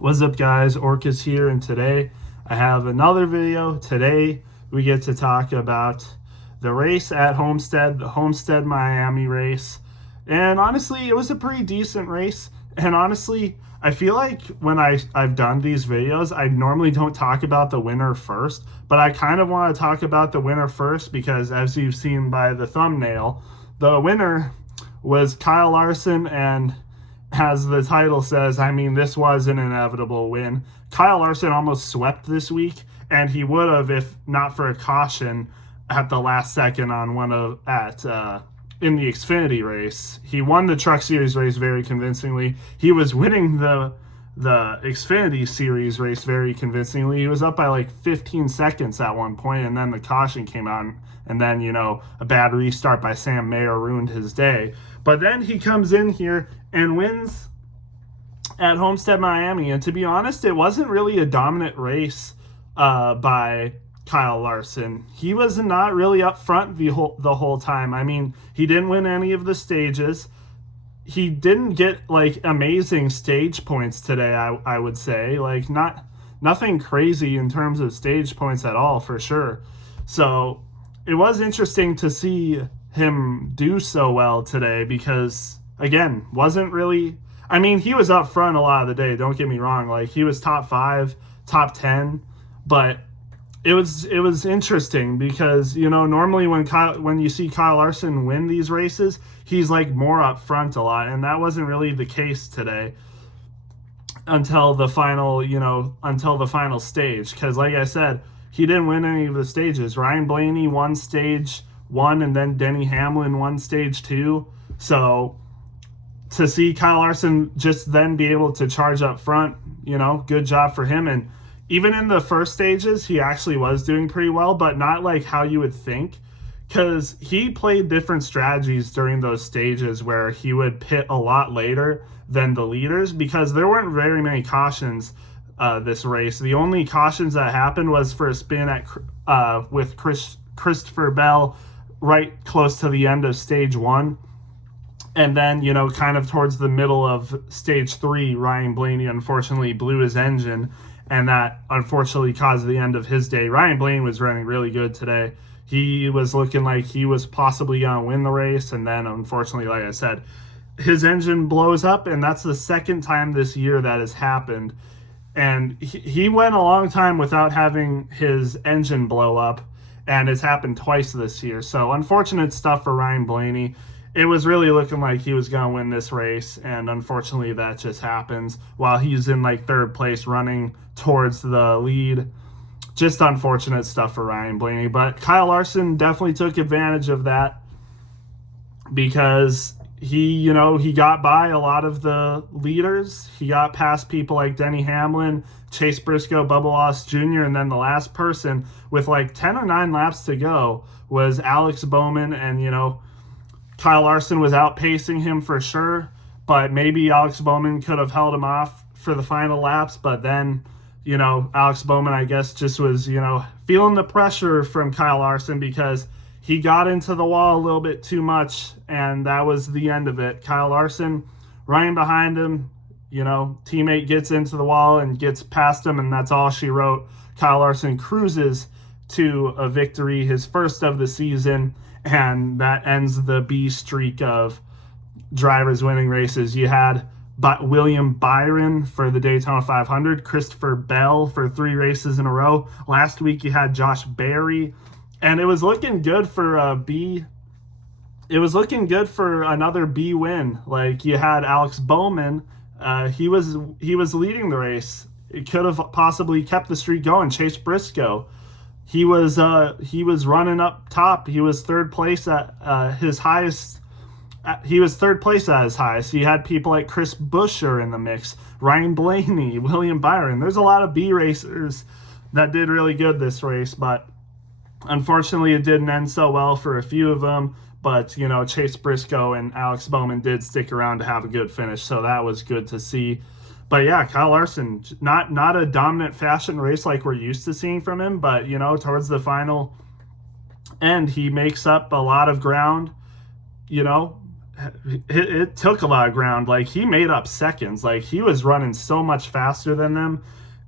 What's up, guys? Orcus here, and today I have another video. Today we get to talk about the race at Homestead, the Homestead-Miami Race. And honestly, it was a pretty decent race. And honestly, I feel like when I've done these videos, I normally don't talk about the winner first, but I kind of want to talk about the winner first because, as you've seen by the thumbnail, the winner was Kyle Larson, and as the title says, I mean, this was an inevitable win. Kyle Larson almost swept this week, and he would have if not for a caution at the last second on in the Xfinity race. He won the Truck Series race very convincingly. He was winning the Xfinity Series race very convincingly. He was up by like 15 seconds at one point, and then the caution came out, and then, a bad restart by Sam Mayer ruined his day. But then he comes in here and wins at Homestead-Miami. And to be honest, it wasn't really a dominant race by Kyle Larson. He was not really up front the whole time. I mean, he didn't win any of the stages. He didn't get like amazing stage points today, I would say. Like, nothing crazy in terms of stage points at all, for sure. So it was interesting to see him do so well today because, again, wasn't really, I mean, he was up front a lot of the day, don't get me wrong. Like, he was top 5, top 10, but it was interesting because, normally when you see Kyle Larson win these races, he's like more up front a lot, and that wasn't really the case today until the final stage, because like I said, he didn't win any of the stages. Ryan Blaney won stage 1, and then Denny Hamlin won stage 2. So to see Kyle Larson just then be able to charge up front, good job for him. And even in the first stages, he actually was doing pretty well, but not like how you would think, because he played different strategies during those stages where he would pit a lot later than the leaders, because there weren't very many cautions this race. The only cautions that happened was for a spin with Christopher Bell right close to the end of stage 1. And then, kind of towards the middle of stage 3, Ryan Blaney unfortunately blew his engine, and that unfortunately caused the end of his day. Ryan Blaney was running really good today. He was looking like he was possibly going to win the race, and then unfortunately, like I said, his engine blows up, and that's the second time this year that has happened. And he went a long time without having his engine blow up, and it's happened twice this year. So unfortunate stuff for Ryan Blaney. It was really looking like he was going to win this race, and unfortunately that just happens while he's in like third place running towards the lead. Just unfortunate stuff for Ryan Blaney. But Kyle Larson definitely took advantage of that because he got by a lot of the leaders. He got past people like Denny Hamlin, Chase Briscoe, Bubba Wallace Jr., and then the last person with like 10 or 9 laps to go was Alex Bowman. And, Kyle Larson was outpacing him for sure, but maybe Alex Bowman could have held him off for the final laps. But then, Alex Bowman, I guess, just was, feeling the pressure from Kyle Larson because he got into the wall a little bit too much, and that was the end of it. Kyle Larson, Ryan behind him, teammate gets into the wall and gets past him, and that's all she wrote. Kyle Larson cruises to a victory, his first of the season, and that ends the B streak of drivers winning races. You had William Byron for the Daytona 500, Christopher Bell for 3 races in a row. Last week you had Josh Berry, and it was looking good for a B. It was looking good for another B win. Like, you had Alex Bowman. He was leading the race. It could have possibly kept the streak going. Chase Briscoe, he was running up top. He was third place at his highest. He was third place at his highest. He had people like Chris Buescher in the mix, Ryan Blaney, William Byron. There's a lot of B racers that did really good this race, but unfortunately it didn't end so well for a few of them. But, Chase Briscoe and Alex Bowman did stick around to have a good finish, so that was good to see. But yeah, Kyle Larson, not a dominant fashion race like we're used to seeing from him, but, towards the final end, he makes up a lot of ground, it took a lot of ground. Like, he made up seconds. Like, he was running so much faster than them.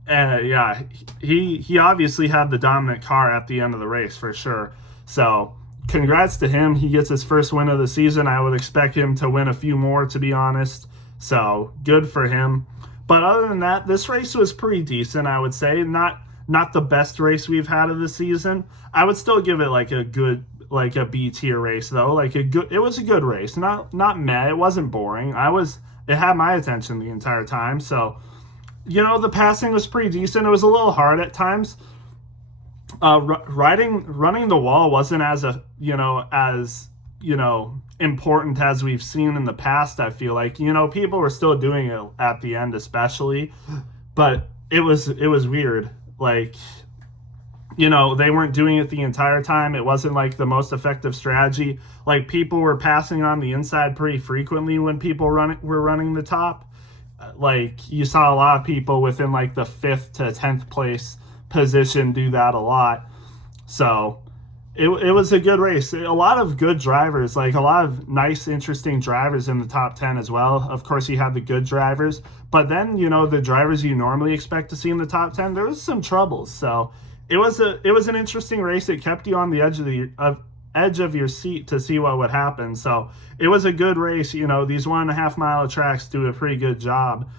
And yeah, he obviously had the dominant car at the end of the race for sure. So congrats to him. He gets his first win of the season. I would expect him to win a few more, to be honest. So good for him. But other than that, this race was pretty decent, I would say. Not the best race we've had of the season. I would still give it like a good, like a B tier race though. Like it was a good race. Not meh. It wasn't boring. It had my attention the entire time. So, the passing was pretty decent. It was a little hard at times. Running the wall wasn't as important as we've seen in the past. I feel like people were still doing it at the end, especially, but it was weird. Like, they weren't doing it the entire time. It wasn't like the most effective strategy. Like, people were passing on the inside pretty frequently when people were running the top. Like, you saw a lot of people within like the 5th to 10th place position do that a lot. So it was a good race. A lot of good drivers, like a lot of nice, interesting drivers in the top 10 as well. Of course, you had the good drivers, but then, the drivers you normally expect to see in the top 10, there was some troubles. So it was an interesting race. It kept you on the edge of your seat to see what would happen. So it was a good race. These 1.5 mile tracks do a pretty good job.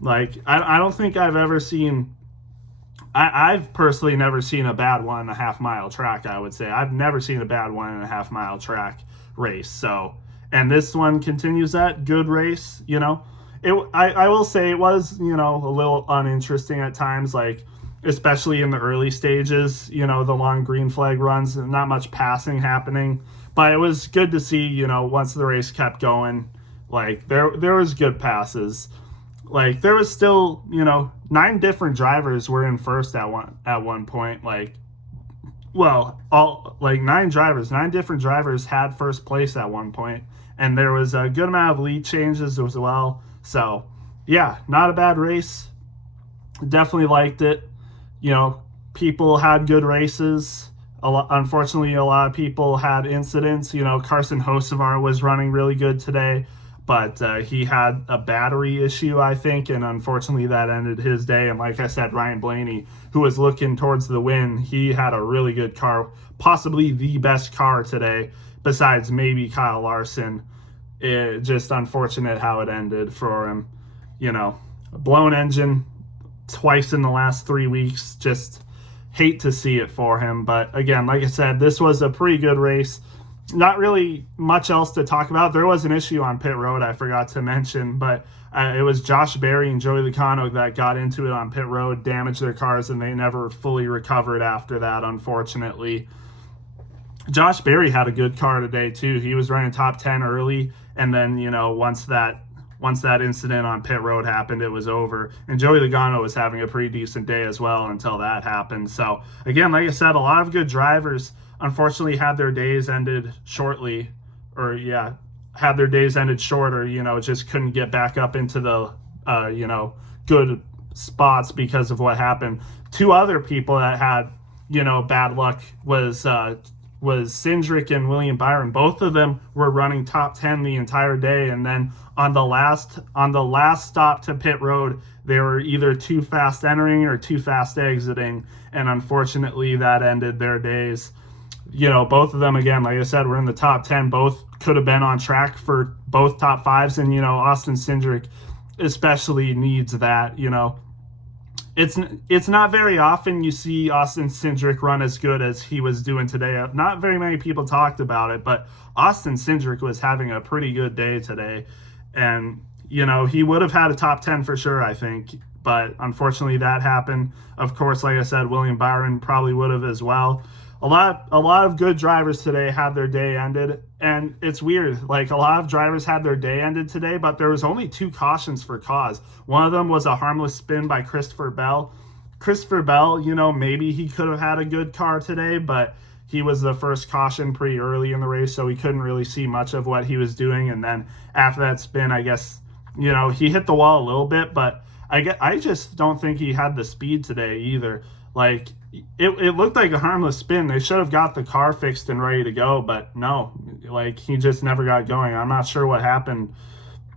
Like, I don't think I've ever seen, I've personally never seen a bad 1.5 mile track. I would say I've never seen a bad 1.5 mile track race. So, and this one continues that good race. I will say it was, a little uninteresting at times, like, especially in the early stages, the long green flag runs, not much passing happening. But it was good to see, once the race kept going, like, there was good passes. Like, there was still, 9 different drivers were in first at one point. Like, well, 9 different drivers had first place at one point. And there was a good amount of lead changes as well. So, yeah, not a bad race. Definitely liked it. People had good races. Unfortunately, a lot of people had incidents. Carson Hocevar was running really good today, but he had a battery issue, I think, and unfortunately that ended his day. And like I said, Ryan Blaney, who was looking towards the win, he had a really good car, possibly the best car today, besides maybe Kyle Larson. Just unfortunate how it ended for him. A blown engine twice in the last 3 weeks. Just hate to see it for him. But again, like I said, this was a pretty good race. Not really much else to talk about. There was an issue on pit road I forgot to mention, but it was Josh Berry and Joey Logano that got into it on pit road, damaged their cars, and they never fully recovered after that, unfortunately. Josh Berry had a good car today too. He was running top 10 early, and then once that incident on pit road happened, it was over. And Joey Logano was having a pretty decent day as well until that happened. So again, like I said, a lot of good drivers unfortunately had their days ended shortly, or had their days ended short, or just couldn't get back up into the good spots because of what happened. 2 other people that had bad luck was Cindric and William Byron. Both of them were running top 10 the entire day, and then on the last stop to pit road, they were either too fast entering or too fast exiting, and unfortunately that ended their days. Both of them, again, like I said, were in the top 10. Both could have been on track for both top 5s, and Austin Cindric especially needs that. It's not very often you see Austin Cindric run as good as he was doing today. Not very many people talked about it, but Austin Cindric was having a pretty good day today. And, he would have had a top 10 for sure, I think. But unfortunately that happened. Of course, like I said, William Byron probably would have as well. A lot of good drivers today had their day ended. And it's weird. Like, a lot of drivers had their day ended today, but there was only 2 cautions for cause. One of them was a harmless spin by Christopher Bell. Christopher Bell, maybe he could have had a good car today, but he was the first caution pretty early in the race, so we couldn't really see much of what he was doing. And then after that spin, I guess, he hit the wall a little bit, but I just don't think he had the speed today either. Like, it looked like a harmless spin. They should have got the car fixed and ready to go, but no, like he just never got going. I'm not sure what happened.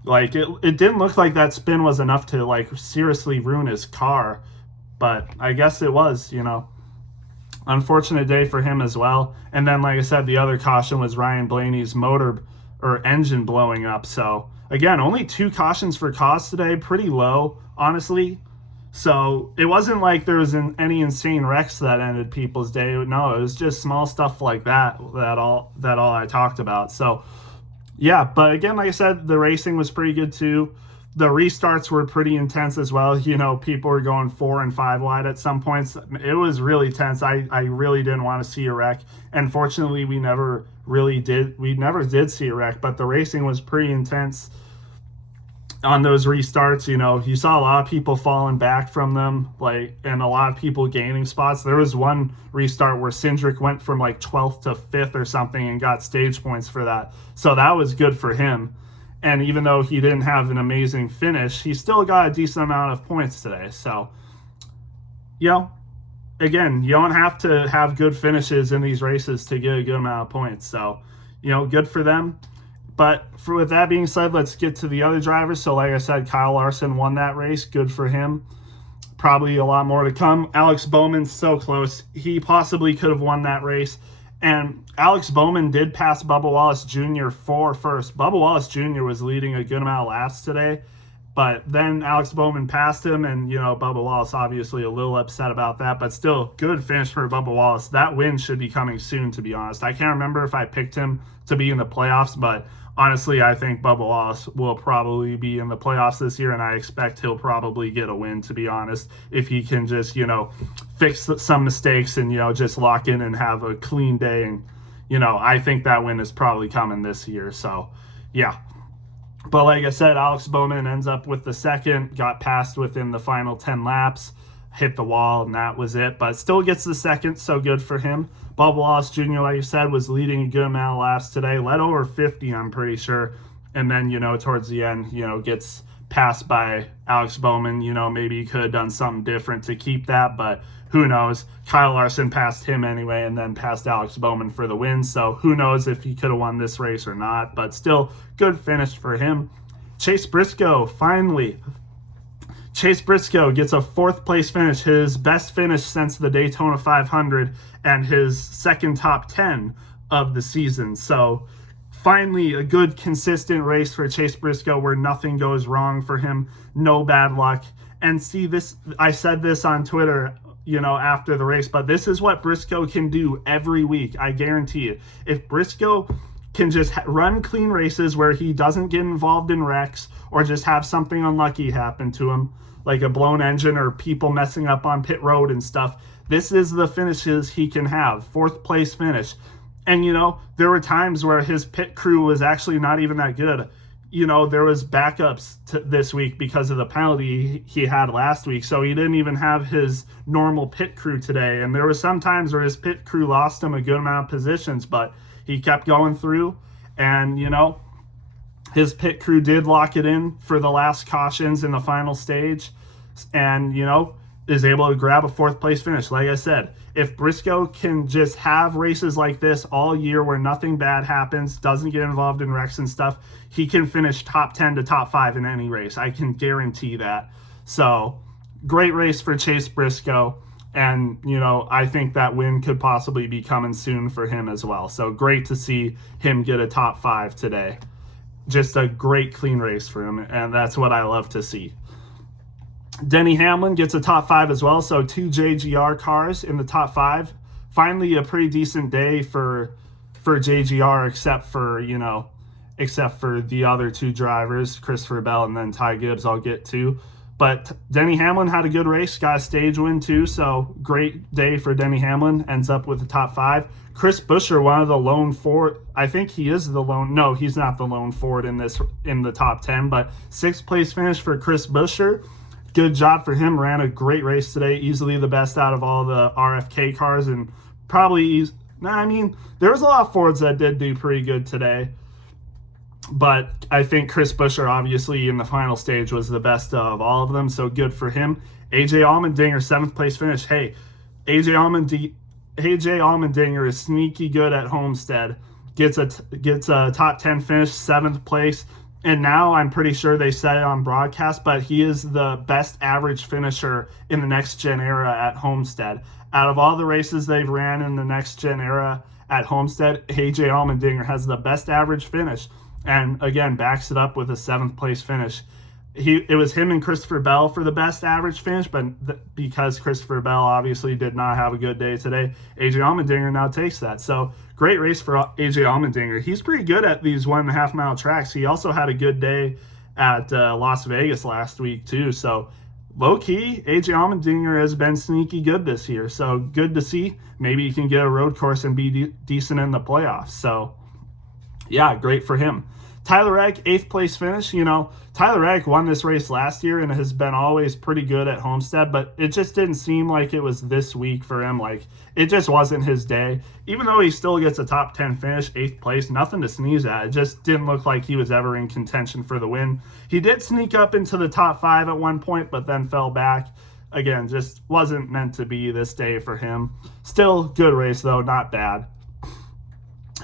Like it didn't look like that spin was enough to like seriously ruin his car, but I guess it was, unfortunate day for him as well. And then, like I said, the other caution was Ryan Blaney's motor or engine blowing up. So again, only 2 cautions for cause today, pretty low, honestly. So it wasn't like there was any insane wrecks that ended people's day. No, it was just small stuff like that all I talked about. So yeah, but again, like I said, the racing was pretty good too. The restarts were pretty intense as well. People were going 4 and 5 wide at some points. It was really tense. I really didn't want to see a wreck. And fortunately, we never did see a wreck, but the racing was pretty intense on those restarts. You saw a lot of people falling back from them, and a lot of people gaining spots. There was one restart where Cindric went from 12th to 5th or something and got stage points for that. So that was good for him. And even though he didn't have an amazing finish, he still got a decent amount of points today. So, again, you don't have to have good finishes in these races to get a good amount of points. So, good for them. But with that being said, let's get to the other drivers. So like I said, Kyle Larson won that race. Good for him. Probably a lot more to come. Alex Bowman's so close. He possibly could have won that race. And Alex Bowman did pass Bubba Wallace Jr. for first. Bubba Wallace Jr. was leading a good amount of laps today. But then Alex Bowman passed him, and, Bubba Wallace obviously a little upset about that. But still, good finish for Bubba Wallace. That win should be coming soon, to be honest. I can't remember if I picked him to be in the playoffs, but honestly, I think Bubba Wallace will probably be in the playoffs this year, and I expect he'll probably get a win, to be honest, if he can just, fix some mistakes and, just lock in and have a clean day. And, I think that win is probably coming this year. So, yeah. But like I said, Alex Bowman ends up with the second, got passed within the final 10 laps, hit the wall, and that was it. But still gets the second, so good for him. Bubba Wallace Jr., like you said, was leading a good amount of laps today, led over 50, I'm pretty sure. And then, towards the end, gets passed by Alex Bowman. Maybe he could have done something different to keep that, but who knows? Kyle Larson passed him anyway and then passed Alex Bowman for the win. So who knows if he could have won this race or not, but still good finish for him. Chase Briscoe, finally. Chase Briscoe gets a 4th place finish, his best finish since the Daytona 500 and his second top 10 of the season. So finally a good consistent race for Chase Briscoe where nothing goes wrong for him, no bad luck. And see this, I said this on Twitter, after the race, but this is what Briscoe can do every week. I guarantee you. If Briscoe can just run clean races where he doesn't get involved in wrecks or just have something unlucky happen to him, like a blown engine or people messing up on pit road and stuff, this is the finishes he can have. 4th place finish. And, there were times where his pit crew was actually not even that good. There was backups this week because of the penalty he had last week. So he didn't even have his normal pit crew today. And there were some times where his pit crew lost him a good amount of positions, but he kept going through. And, his pit crew did lock it in for the last cautions in the final stage. And, is able to grab a 4th place finish. Like I said, if Briscoe can just have races like this all year where nothing bad happens, doesn't get involved in wrecks and stuff, he can finish top 10 to top 5 in any race. I can guarantee that. So great race for Chase Briscoe. And, I think that win could possibly be coming soon for him as well. So great to see him get a top 5 today. Just a great clean race for him. And that's what I love to see. Denny Hamlin gets a top 5 as well, so 2 JGR cars in the top 5. Finally, a pretty decent day for JGR, except for the other 2 drivers, Christopher Bell and then Ty Gibbs. I'll get to, but Denny Hamlin had a good race, got a stage win too. So great day for Denny Hamlin. Ends up with the top 5. Chris Buescher, one of the lone Ford. I think he is the lone. No, he's not the lone Ford in the top 10, but 6th place finish for Chris Buescher. Good job for him. Ran a great race today. Easily the best out of all the RFK cars. And probably, there was a lot of Fords that did do pretty good today. But I think Chris Buescher, obviously, in the final stage was the best of all of them. So good for him. AJ Allmendinger, 7th place finish. Hey, AJ Allmendinger is sneaky good at Homestead. Gets a top 10 finish, 7th place. And now I'm pretty sure they said it on broadcast, but he is the best average finisher in the next gen era at Homestead. Out of all the races they've ran in the next gen era at Homestead, AJ Allmendinger has the best average finish. And again, backs it up with a 7th place finish. It was him and Christopher Bell for the best average finish, but because Christopher Bell obviously did not have a good day today, AJ Allmendinger now takes that. So great race for AJ Allmendinger. He's pretty good at these 1.5 mile tracks. He also had a good day at Las Vegas last week too. So low key, AJ Allmendinger has been sneaky good this year. So good to see. Maybe he can get a road course and be decent in the playoffs. So yeah, great for him. Tyler Reddick, 8th place finish. Tyler Reddick won this race last year and has been always pretty good at Homestead, but it just didn't seem like it was this week for him. Like, it just wasn't his day. Even though he still gets a top 10 finish, 8th place, nothing to sneeze at. It just didn't look like he was ever in contention for the win. He did sneak up into the top 5 at one point, but then fell back. Again, just wasn't meant to be this day for him. Still good race, though, not bad.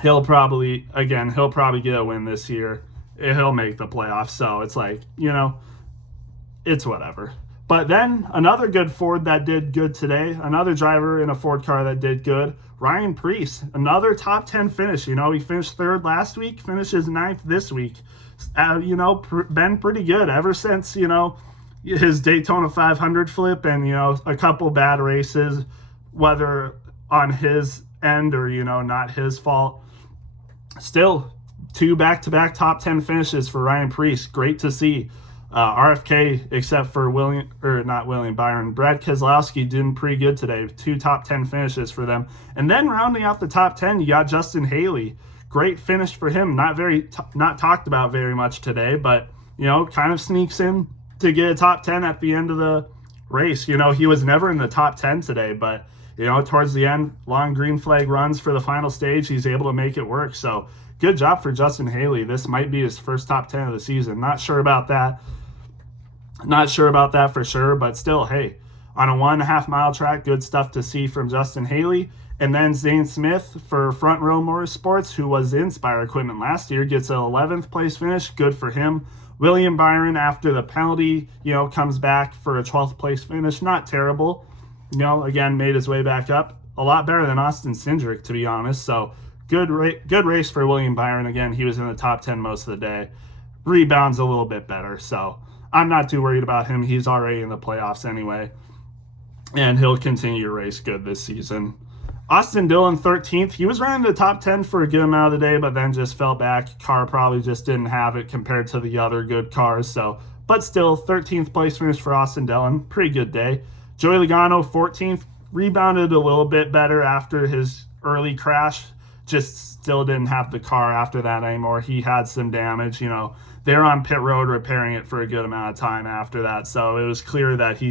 He'll probably get a win this year. He'll make the playoffs. So it's like, it's whatever. But then another good Ford that did good today, another driver in a Ford car that did good, Ryan Preece, another top 10 finish. He finished 3rd last week, finishes 9th this week. Been pretty good ever since, his Daytona 500 flip and, a couple bad races, whether on his end or, not his fault. Still, 2 back-to-back top 10 finishes for Ryan Preece. Great to see. RFK, except for Brad Keselowski did pretty good today. 2 top 10 finishes for them. And then rounding out the top 10, you got Justin Haley. Great finish for him. Not talked about very much today, but, kind of sneaks in to get a top 10 at the end of the race. He was never in the top 10 today, but towards the end, long green flag runs for the final stage. He's able to make it work. So good job for Justin Haley. This might be his first top 10 of the season. Not sure about that for sure, but still, hey, on a 1.5 mile track, good stuff to see from Justin Haley. And then Zane Smith for Front Row Motorsports, who was in Spire Equipment last year, gets an 11th place finish. Good for him. William Byron, after the penalty, comes back for a 12th place finish. Not terrible. Again, made his way back up. A lot better than Austin Cindric, to be honest. So good race for William Byron. Again, he was in the top 10 most of the day. Rebounds a little bit better. So I'm not too worried about him. He's already in the playoffs anyway. And he'll continue to race good this season. Austin Dillon, 13th. He was running the top 10 for a good amount of the day, but then just fell back. Car probably just didn't have it compared to the other good cars. But still, 13th place finish for Austin Dillon. Pretty good day. Joey Logano, 14th, rebounded a little bit better after his early crash. Just still didn't have the car after that anymore. He had some damage. They were on pit road repairing it for a good amount of time after that. So it was clear that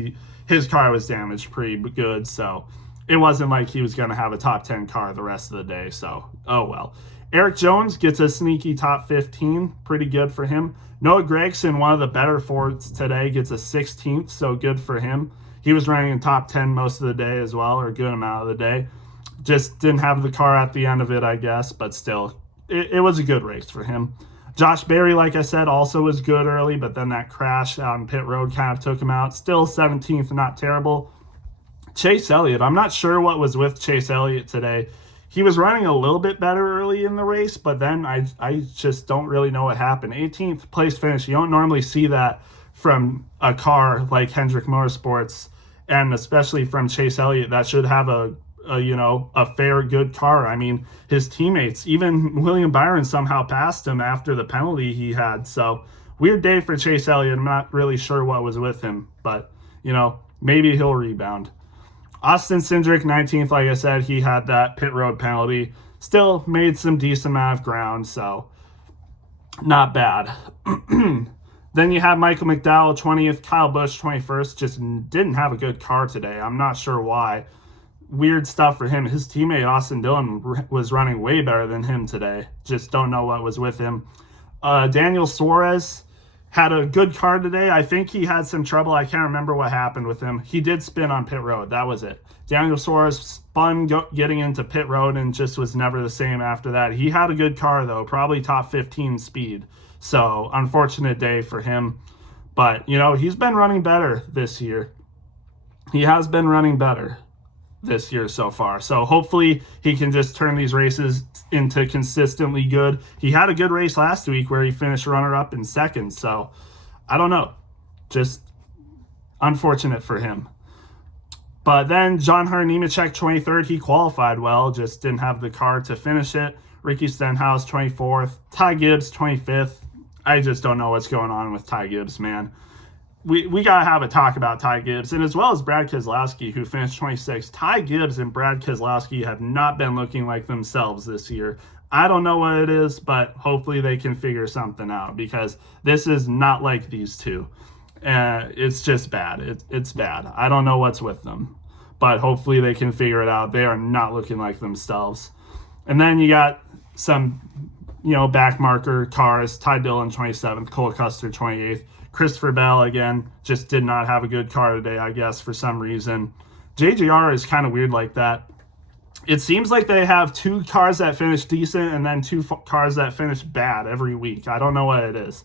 his car was damaged pretty good. So it wasn't like he was going to have a top 10 car the rest of the day. So, oh well. Eric Jones gets a sneaky top 15. Pretty good for him. Noah Gragson, one of the better Fords today, gets a 16th. So good for him. He was running in top 10 most of the day as well, or a good amount of the day. Just didn't have the car at the end of it, I guess, but still, it was a good race for him. Josh Berry, like I said, also was good early, but then that crash out in pit road kind of took him out. Still 17th, not terrible. Chase Elliott, I'm not sure what was with Chase Elliott today. He was running a little bit better early in the race, but then I just don't really know what happened. 18th place finish, you don't normally see that from a car like Hendrick Motorsports, and especially from Chase Elliott that should have a fair good car. I mean, his teammates, even William Byron somehow passed him after the penalty he had. So weird day for Chase Elliott. I'm not really sure what was with him, but maybe he'll rebound. Austin Cindric, 19th, like I said, he had that pit road penalty. Still made some decent amount of ground, so not bad. Then you have Michael McDowell, 20th, Kyle Busch, 21st. Just didn't have a good car today. I'm not sure why. Weird stuff for him. His teammate, Austin Dillon, was running way better than him today. Just don't know what was with him. Daniel Suarez, had a good car today. I think he had some trouble. I can't remember what happened with him. He did spin on pit road. That was it. Daniel Suarez spun getting into pit road and just was never the same after that. He had a good car, though, probably top 15 speed. So, unfortunate day for him. But, he's been running better this year. He has been running better this year so far. So hopefully he can just turn these races into consistently good. He had a good race last week where he finished runner-up in second. So I don't know. Just unfortunate for him. But then John Nemechek, 23rd, he qualified well, just didn't have the car to finish it. Ricky Stenhouse, 24th. Ty Gibbs, 25th. I just don't know what's going on with Ty Gibbs, man. We got to have a talk about Ty Gibbs, and as well as Brad Keselowski, who finished 26th. Ty Gibbs and Brad Keselowski have not been looking like themselves this year. I don't know what it is, but hopefully they can figure something out, because this is not like these two. It's just bad. It's bad. I don't know what's with them, but hopefully they can figure it out. They are not looking like themselves. And then you got some, back marker cars. Ty Dillon, 27th. Cole Custer, 28th. Christopher Bell, again, just did not have a good car today, I guess, for some reason. JGR is kind of weird like that. It seems like they have 2 cars that finish decent and then 2 cars that finish bad every week. I don't know what it is.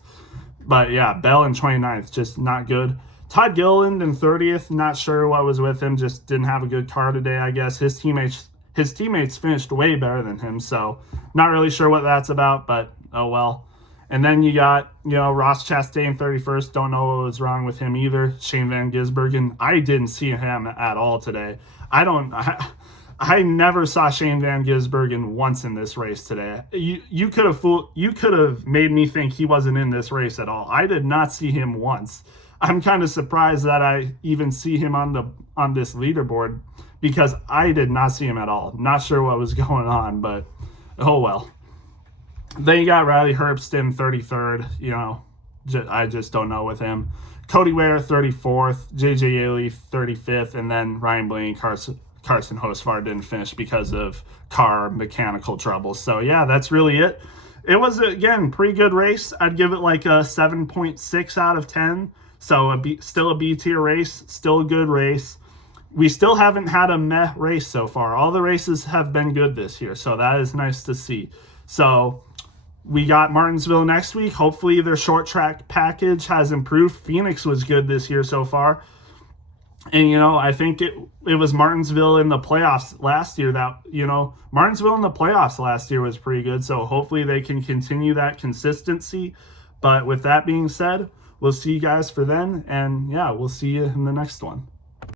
But, yeah, Bell in 29th, just not good. Todd Gilliland in 30th, not sure what was with him, just didn't have a good car today, I guess. His teammates finished way better than him, so not really sure what that's about, but oh well. And then you got, Ross Chastain, 31st. Don't know what was wrong with him either. Shane Van Gisbergen. I didn't see him at all today. I never saw Shane Van Gisbergen once in this race today. You could have made me think he wasn't in this race at all. I did not see him once. I'm kind of surprised that I even see him on this leaderboard, because I did not see him at all. Not sure what was going on, but oh well. Then you got Riley Herbst in 33rd. I just don't know with him. Cody Ware, 34th. JJ Yeley, 35th. And then Ryan Blaney, Carson Hocevar didn't finish because of car mechanical troubles. So, yeah, that's really it. It was, again, pretty good race. I'd give it like a 7.6 out of 10. So, still a B-tier race. Still a good race. We still haven't had a meh race so far. All the races have been good this year. So, that is nice to see. So, we got Martinsville next week. Hopefully their short track package has improved. Phoenix was good this year so far. And, I think it was Martinsville in the playoffs last year Martinsville in the playoffs last year was pretty good. So hopefully they can continue that consistency. But with that being said, we'll see you guys for then. And, yeah, we'll see you in the next one.